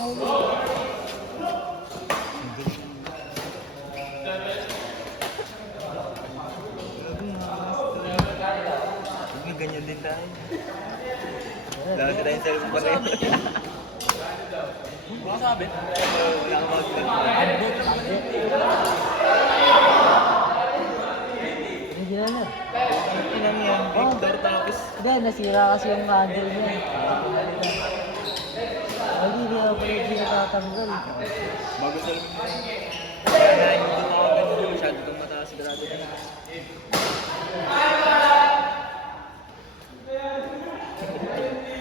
Hindi ganyan din tayo. Dahil ka tayong cellphone pa rin. Baka sabi? Wala ka mag-cellphone. Original na. Inang yan, Victor, tapos Hindi, nasira kasi yung handle niya. Hindi na pala hindi natatanggal. bago cellphone pa rin. Kaya na hindi doon ako ganun. Masyado kang mataas sigurado na.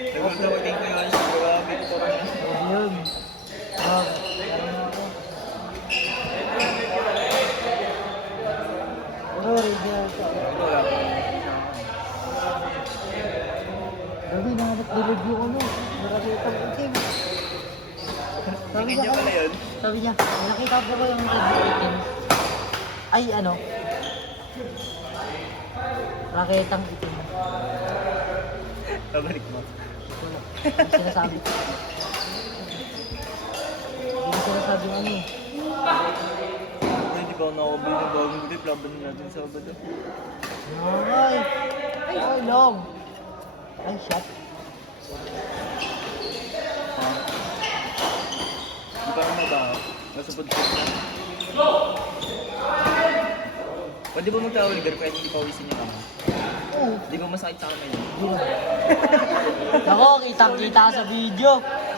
Nag-uploading ko yun. Grabe ito rin. Yun. Meron na ako. Puro original ka. Wala pa. Gabi, nakamat-dilig yung ano. Nakakita ko itim. Sabi Hindi niya, pala yun. sabi niya, nakita ko ba yung itim? Ay, ano? Raketang itim. Babalik mo. Wala. Hindi sinasabi ko. Hindi sinasabi ng ano. Hindi pa ako nakabili ng bagong grip. Laban natin sa Sabado. Ay! Ay, long! Ay, shot. Hindi pa naman ba? Nasa podcast na. Pwede ba magtawag grip kahit hindi pa uwisin niya kama? Oo. Hindi ba masakit sa kamay yun? Hindi na. Ako, kitang-kita sa video.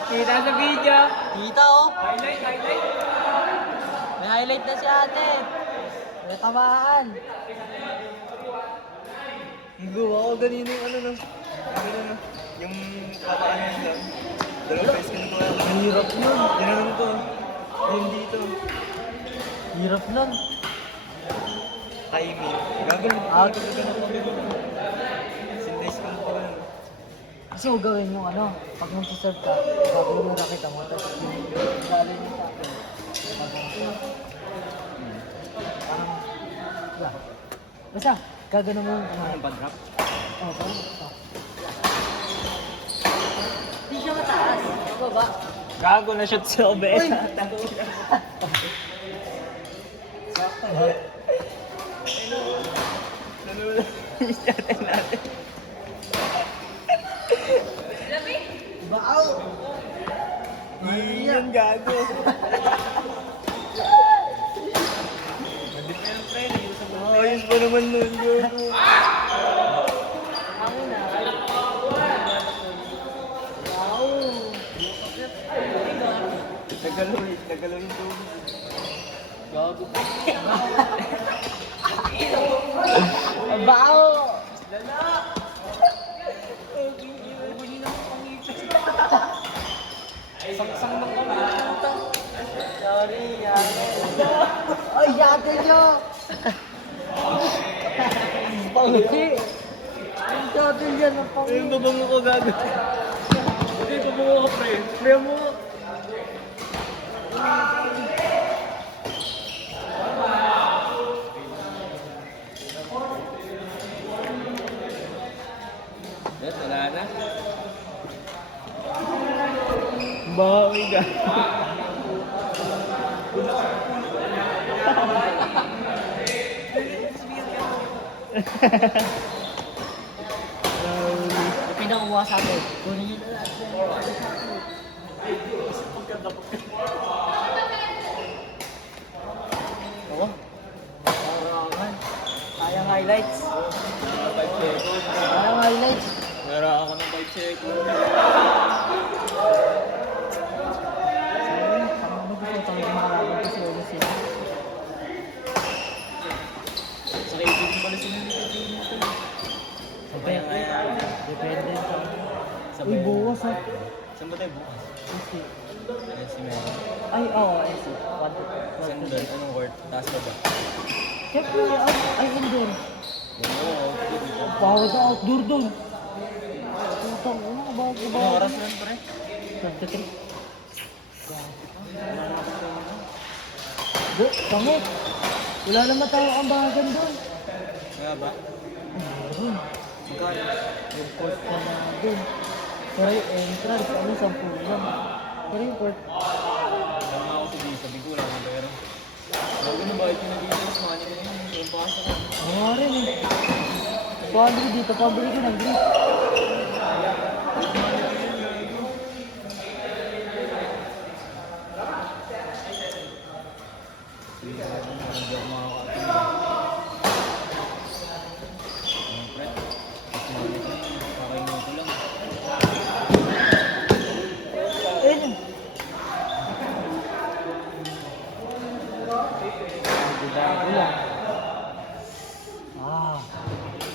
Kita sa video. Kita, oh. Highlight. May highlight na si ate. May tamaan. Ang gawa ko ganito yung ano no. Ganun no. Yung kakaanin lang. Dalawang beses ko na ito. Hirap yun. Ginanon ko. Yung dito. Hirap nun. Timing. Gagawin ko. Out. Sindays ko na ito. Kasi huwag gawin yung ano, pag mag-serve ka, gagawin mo na kita mo, tapos yung galing mo sa akin. Parang, wala. Basta, gagawin mo yung ano. Ang pag-drop? Oo, parang, Hindi siya mataas. Baba. Gago na shoot sa OBS. Uy! Sakto ba? Nalula. Natin natin. Baaw! Iyan gago. Hindi pa yung pre. Ayos pa naman nun. Gago. Ako na. Baaw! Nagalaw yung tubig. Gago. Baaw! Sangsang ng kami. Sorry, yate. Ay, yate nyo! Pangi! Ang yate yan, ang pangi. Yung babango ko gago. Hindi, pabango ka pre. Pre mo! Yes, wala na. Bawi ka. Yung pinakuha sa akin. Kunin nyo na lang. Oo. Parangan. Sayang highlights. 5 seconds. Sayang highlights. Meron ako ng 5 seconds. Sayang. Ang ano ko talaga makalaban ko si Ola sila. Sa kaibigan pala sila dito. Depende. Depende sa... Sa Uy, buwas ha. Saan ba tayo bukas? Kasi... Yes, si Meron. Ay, oo. Ay, si... Saan doon? Anong court? Taas ba ba? Siyempre, ay, indoor. Oo, dito. Bawal na outdoor doon. Putang, ano ka ba? Anong oras lang pre? 23. Do, pangit. Wala naman tayo ang bahagan doon. Nga ba? Doon. Magkano? Yung court pa na doon. Pero yung entrance, ano, 10 lang. Pero yung port. Alam nga ako si Dee, sabi ko wala akong pera. Bago na bayad ko na dito, mas money ko naman. Yung pasok ko. Ako nga rin eh. Pabili dito, pabili ko ng grip. Hindi ako makakatulog. Siyempre, mas money ko yun. Kakainin ko lang. Ayun. Bago lang.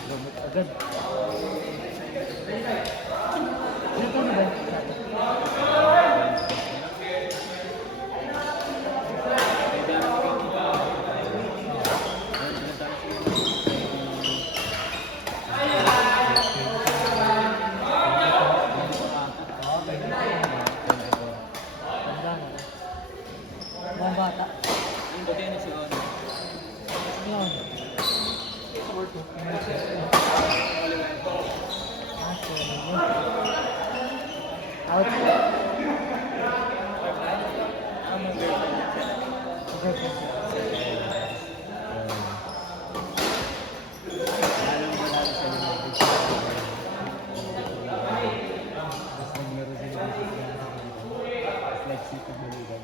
Gamot agad. Ito na ba? Tanda na. Mga bata. Yung buti na si Ono. Yun. Out. Ang girlfriend niya. Alam mo lalo siya ng mga bitch. Tapos naglaro sila ng bitch niya. Tapos like sipag balikan.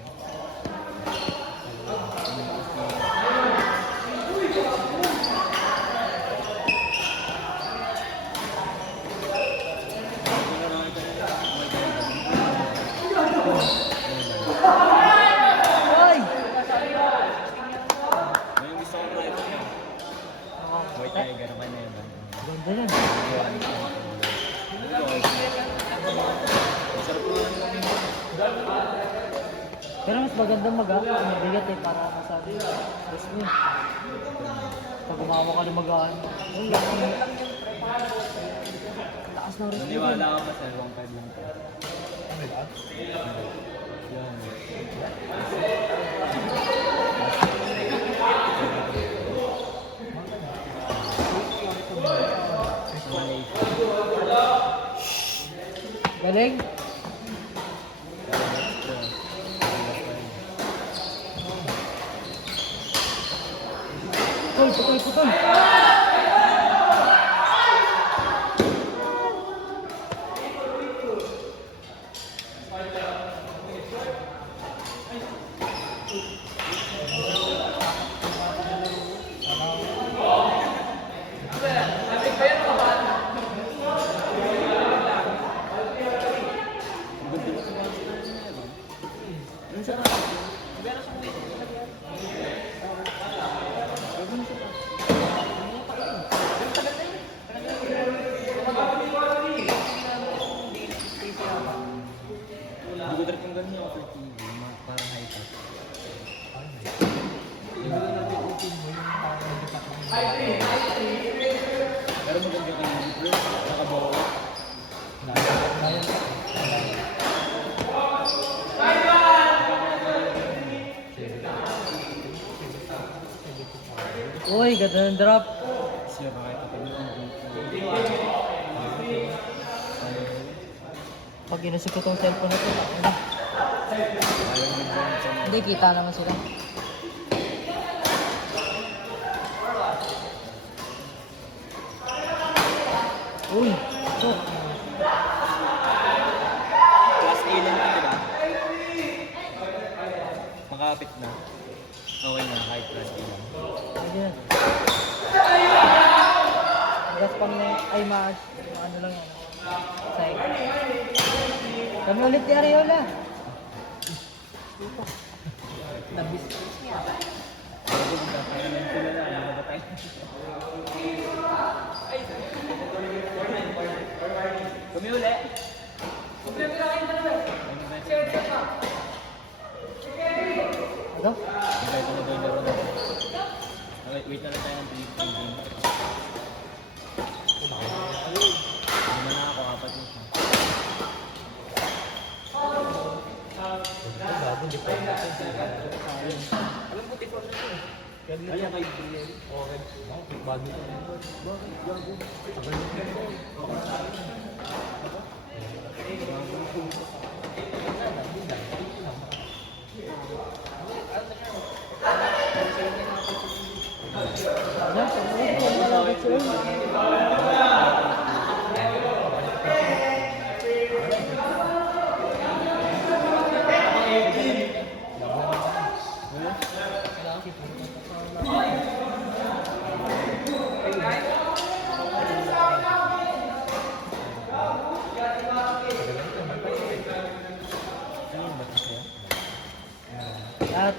Hoy! Yung gusto kong rifle niya. White Tiger, naman na yun. Ganda yan. Sarap ko lang naman yun. Pero mas maganda mabigat eh para masabi. Gusto mo. Pag gumawa ka ng magaan. Ang lakas ng risk. Naniwala ako pa sa 1.5 lang to. Yan. Galing. Putol. Hindi ko trip yung ganun yung offer TV, parang high top. Pero maganda kayo yung bro, nakabawa. Uy, ganda ng drop. Siya kahit ako Pag inusip ko tong cellphone na to, hindi, kita naman sila. Uy, so, Class A lang yun, diba? Makapit na. Okay na, kahit class A lang. pwede yan. Gas pang na, ay ano lang yan. Side. Kami ulit ni Ariola. Nabis. Bago magkakaroon ng sila na, ano ba tayo? Kami uli! Ano? Invite na ba yung laro natin? Okay, wait na lang tayo ng 3 game. Lima na ako, 4 na siya. Alam ko, tipo na ito. Kaya kay Brian. Okay. Bago ito. Bakit? Gago. Tagal ito. At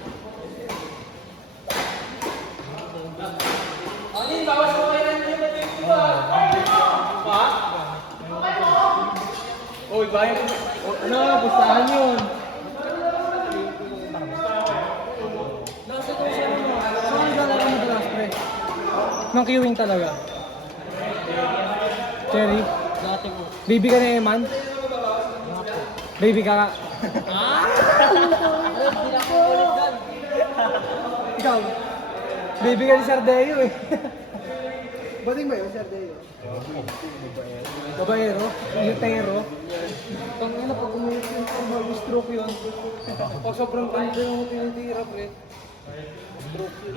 Uy, bayan. ano, gustahan yun. Saan ka lang madalas, pre? Nang queuing talaga. Cherry? Dati ko. Baby ka na Eman? Baby ka ka? Ikaw? Baby ka ni Sardeo eh. Bating ba yun, Sardeo? Babaero? Yutero? Tangina pag umiyak yung mag-stroke yun. Pag sobrang kanto yung tinitira, pre. Stroke yun.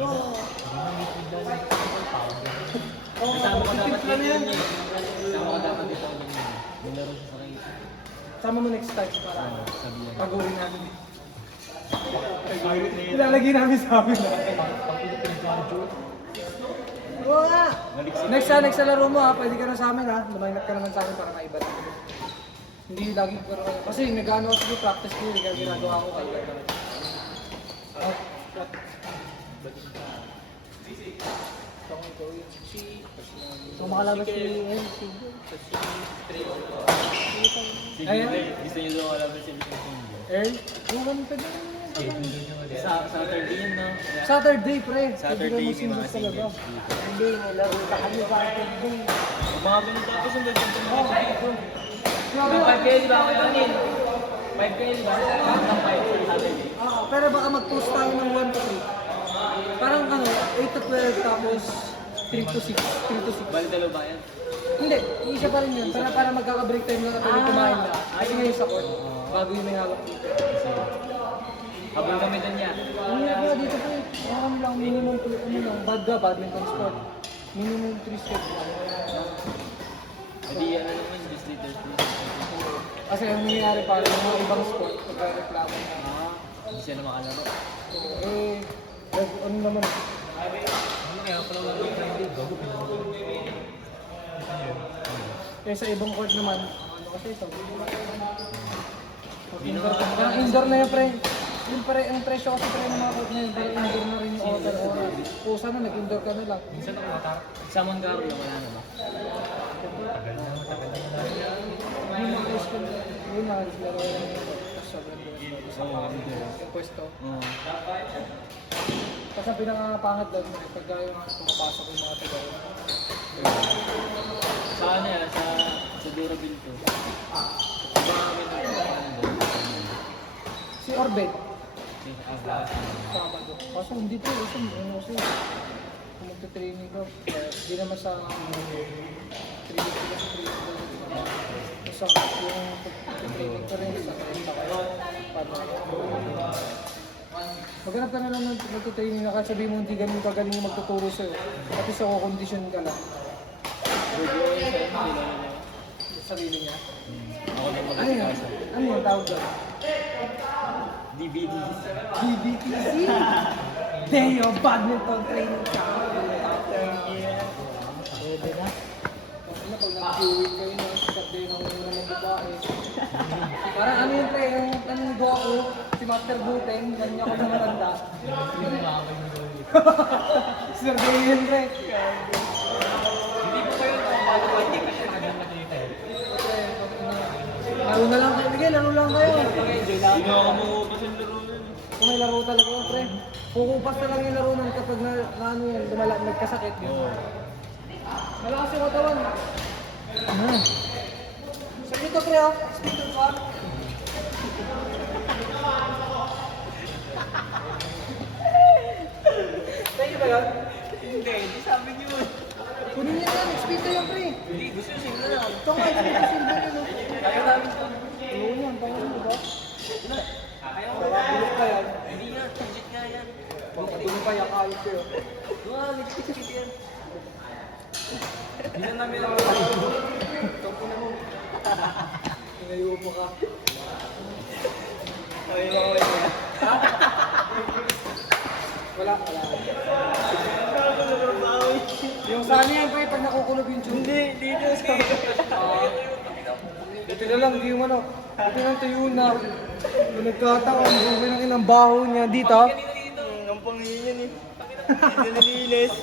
Oo, Kasama ko dapat timpla na yan. Kasama ko dapat dito. Nilaro siya sa kayo. Sama mo next time para Sabi niya. pag-uwi namin. Ilalagay namin sa amin. Wala! Next sa laro mo ha, pwede ka na sa amin ha. Lumaynat ka naman sa amin para maiba natin. Hindi lagi ko kasi nag-ano ako sa practice ko, hindi ka ginagawa ko kaiba naman. So makalabas si MC. Ayan. Gusto niyo daw kalaban si Vicente. Earl? Iwan pa din. Sa Saturday yun, no? Saturday, pre. Saturday, Hindi may mo mga singles talaga. singles. Hindi, may laro sa kanya Saturday. Mga pinagtapos ang gagawin ko Oh, mga ito. 5 kayo, di ba? Kayo anin? 5 kayo, di ba? Hanggang 5 sa Saturday. Pero baka mag-post tayo ng 1 to 3. Parang ano, 8 to 12 tapos 3 to 6. 3 to 6. Bali dalawa ba yan? Hindi, isa pa rin yun. Para magkaka-break time lang natin kumain na. Kasi ngayon sa court, bago yung may hawak dito. Habang kami doon yan. Ang ginagawa dito po, ano lang, minimum, ano lang, badminton sport. Minimum 3 steps lang. Hindi yan na naman, just little please. Kasi ang nangyayari para yung mga ibang sport, pagka-reklamo na. Hindi siya na makalaro. So, ano naman, sa ibang court naman, ano kasi sa indoor na yun, pre. Yung ang presyo kasi pre ng mga court na yun, pero indoor na rin yung order oras. O sana nag-indoor ka na lang. Minsan ako matar. Sa Mongarlo, wala na ba? Yung mga coach ko, yun nakaslaro lang yung sobrang buwas. Oo, hindi. Yung pwesto. Oo. Kasi ang pinakapangat lang, pagka yung pumapasok yung mga taga. Sa ano yan, sa Durability. Diba kami Si Orbed, Si Abla. Sabado. Kaso hindi to, kasi kung magta-training ka, hindi naman sa training ka sa training ka. Sa yung training ka rin sa kayo. Maghanap ka na lang ng magta-training na kasi sabihin mo hindi ganun kagaling yung magtuturo sa'yo. Pati sa kondisyon ka lang. Rodeo yun sa'yo, hindi lang yun. Sa sarili niya. Ako lang Ano yun? mag-asikaso. Ano yung tawag doon? DVD. DBTC! Day of Badminton Training Camp! Pwede na. Ano pag nag-queuing kayo na sikat day ng una ng babae. Parang ano yun pre, yung tanong go ako, si Master Buteng, ganyan ako na matanda. Sir Day yun pre. Hindi po kayo nakapalo ba? Hindi kasi nakaganda eh. Laro na lang kayo, sige, laro lang kayo. Hindi na ako mamupas yung laro yun. Kung may laro talaga yun pre, kukupas na lang yung laro nun kapag na ano yan, nagkasakit yun. Malakas yung katawan. Saglit ka pre oh, speaker ka. Sa'yo ba yun? Hindi sabi niyo. Kunin niya yan, speaker yan pre. Hindi, gusto yung single lang. Ito nga, speaker silver yun oh. Kaya namin ito. Oo yan, tayo yun diba? Kaya ko. Bulok ka yan. Hindi nga, legit nga yan. Bulok pa yan, ayos ko yun. Nga, legit yan. Hindi na namin ako. Inayo mo ka. Okay, mga wala. Wala. Yung sana yan pre, pag nakukulog yung tune. Hindi, dito sa Ito na lang, di yung ano. Ito na tuyo na. Yung nagkataon, bumay ng inang baho niya dito. Ang pangingin yan eh. Hindi nilinis.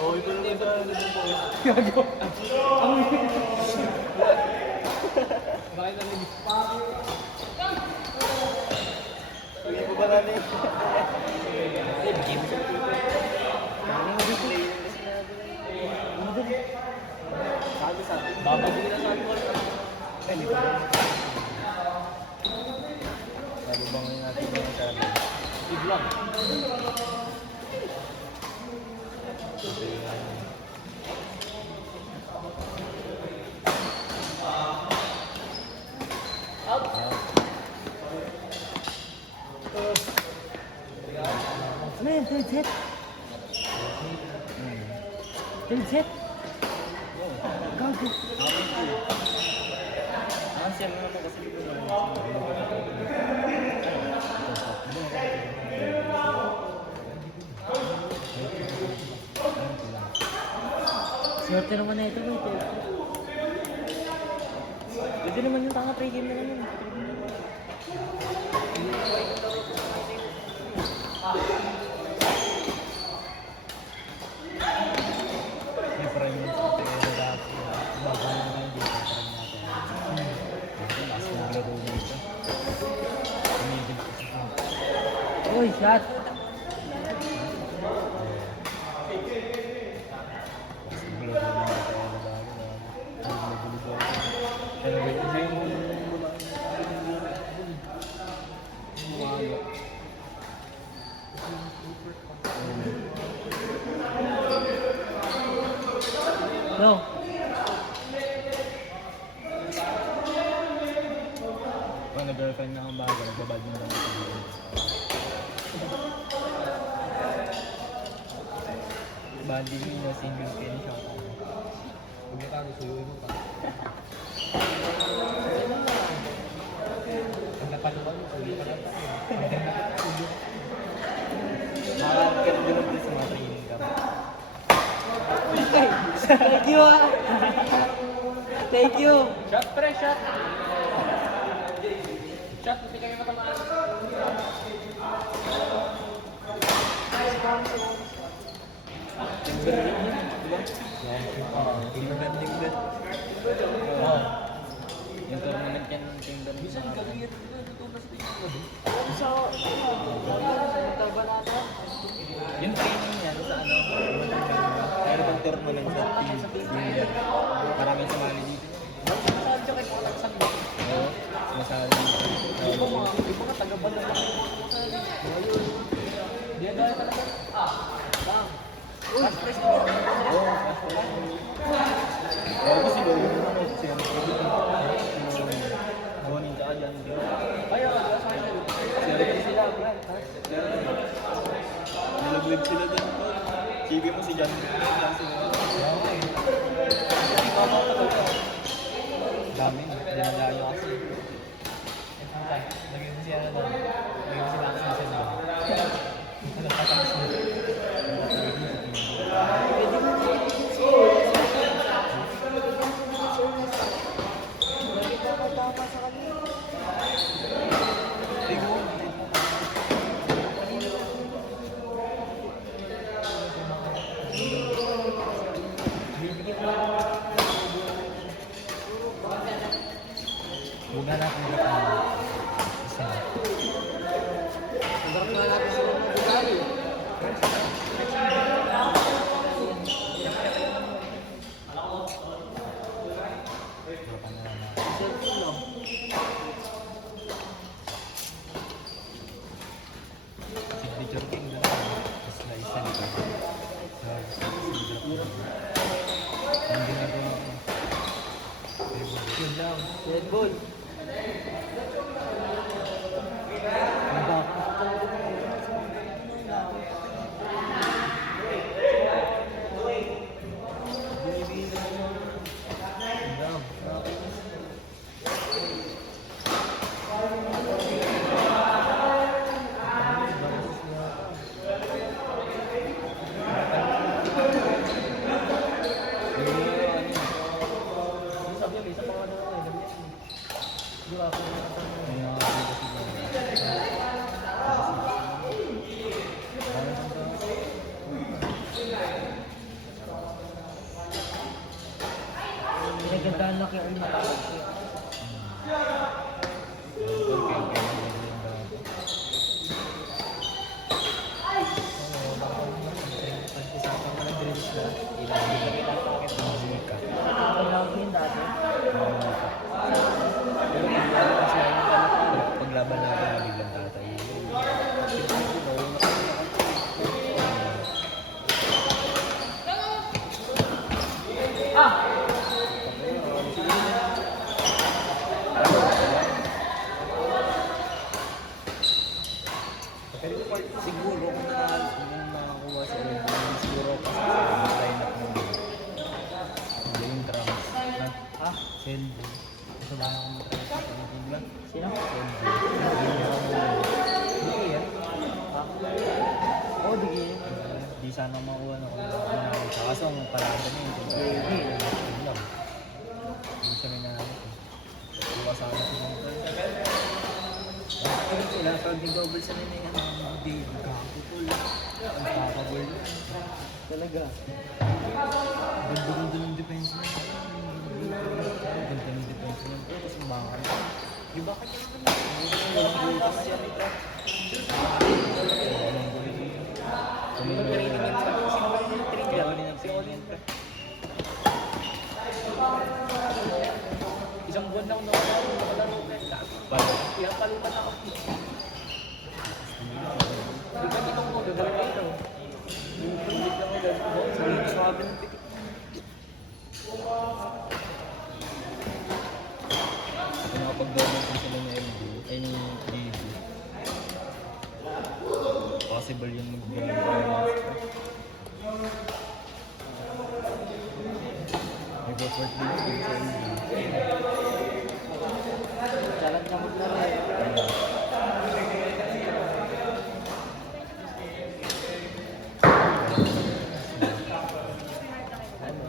Oo, ito lang sa ano din po. Gago. Ang Hindi po ba natin? Babagin na sa alcohol. Sabi bang natin yung sabi? Biglang. ano yan? Third set? Third set? Gago. Siya na naman kasi dito na. Swerte naman na ito. Pwede naman yung tanga pre-game na naman. Siyempre yung pera dati. Bago na nga yung dito. Last na laro dito. Tumigil ko sa Uy, shot! No. Kung nag-girlfriend na akong bago, nagbabad mo lang ako. Banding niya, single pin siya ako. Huwag niya tago, suyuin mo pa. Ang napalukan mo, sulit ka lang tayo. Makakakit din naman sa mga training ka. Thank you ah! Thank you! Shot, pre, shot! Shot, hindi kami matamaan. Tingnan. Yung tournament yan ng Timber. Bisan gagawin ito na sa tingin ko. Yung training niya sa ano, Pero pag tournament sa team. maraming sumali dito. Saan siya kayo makatagsan mo? Oo, sumasali dito. Iba ka taga-bala lang. Di na dahil talaga. Bang! Last press mo. Oo, Pero kasi ba yung ano, siya Gonin ka dyan. Ay, ako, di ba sa akin? Sila, Brad. Nilaglag sila dyan. Sige mo si Jan. dami, dinadayo kasi. Lagyan mo siya na doon. Lagyan mo sila kasi na siya doon. Ano, tatapos mo. Buga na akong isa. Ang nga natin sa mga bugari. Cellphone lang. Signature king na lang. Tapos na isa dito. Ang ginagawa ko. Yun lang. Red boy. Ang baka. Grabe na ito. May nakakita kasi ba? Parang ang ba? Pinagandaan lang kay Earl matawag ko. Pag-usapan mo ng drills na, ilang hindi ka pinapakit ng musika. Kailangan ko yun dati. Pero pag kasi paglaban natin na biglang tatay. Pero siguro kung nakakuha sa ulit, siguro kasi sa line up ng yung drums. Ha? Selvo. Gusto ba akong matry sa Pilipinas ba? Sino? Hindi yan. Ha? Oo, di ganyan. Di sana makuha na kung ano. Kaso ang parada na yun. Hindi. Yun lang. Hindi siya may nahanap. Buka sana siya. Sila pag ni-double sa nila yan. Hindi. Kakaputol. Ang kakabol. Talaga. Ganda ng defense na. Ganda ng defense na. Tapos ang baka. Di ba kanya naman? Walang butas yan ito. Walang butas. Pag-training yan sa sino ba yung training yan? Si Olin. Isang buwan na ako nakalaro ko yan. Bago. Pinapalukan ako. Di ba dito ko gagawin ito? Yung pundit lang ako. Sabihin ko sabi ng tikit. Kung nakapag-donate ko sila ng LD, ay ni DD. Possible yun mag-donate. May go-forth din sa LD. Jalan niya maglaro eh.